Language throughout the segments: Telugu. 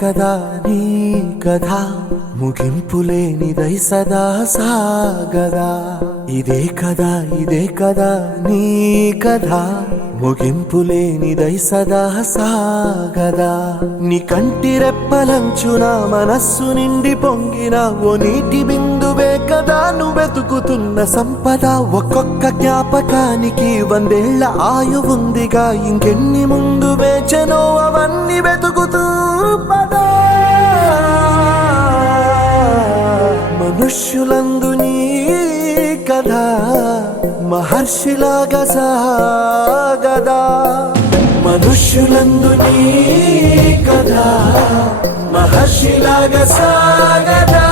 కదా నీ కథ ముగింపులేనిదై సదా సాగదా ఇదే కదా నీ కథ ముగింపులేనిదై సదా సాగదా నీ కంటి రెప్పలంచున మనస్సు నిండి పొంగిన ఓ నీటి బిందువే కదా నువ్వెతుకుతున్న సంపద ఒక్కొక్క జ్ఞాపకానికి 100 ఏళ్ల ఆయువుందిగా ఇంకెన్ని ముందు వేచనో అవన్నీ వెతుకుతూ పదా మనుష్యులందు నీ కథ మహర్షిలాగా సాగదా మనుష్యులందు నీ కథ మహర్షిలాగా సాగదా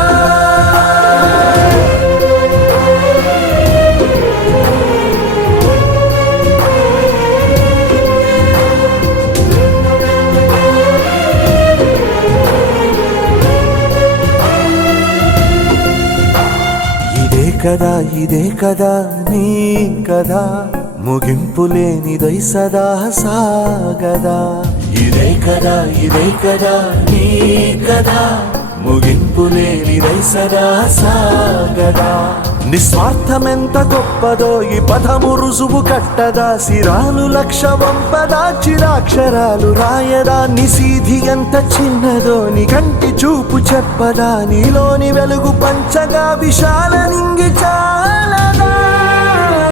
ఇదే కదా నీ కథ ముగింపులేనిదై సదా సాగదా ఇదే కదా నీ కథ ముగింపులేనిదై సదా సాగదా నిస్వార్థమెంత గొప్పదో ఈ పదము రుజువు కట్టదా సిరాలు లక్ష వంపదా చిరాక్షరాలు రాయదా నిసీధి ఎంత చిన్నదో నీ కంటి చూపు చెప్పదా నీలోని వెలుగు పంచగా విశాల నింగి చాలదా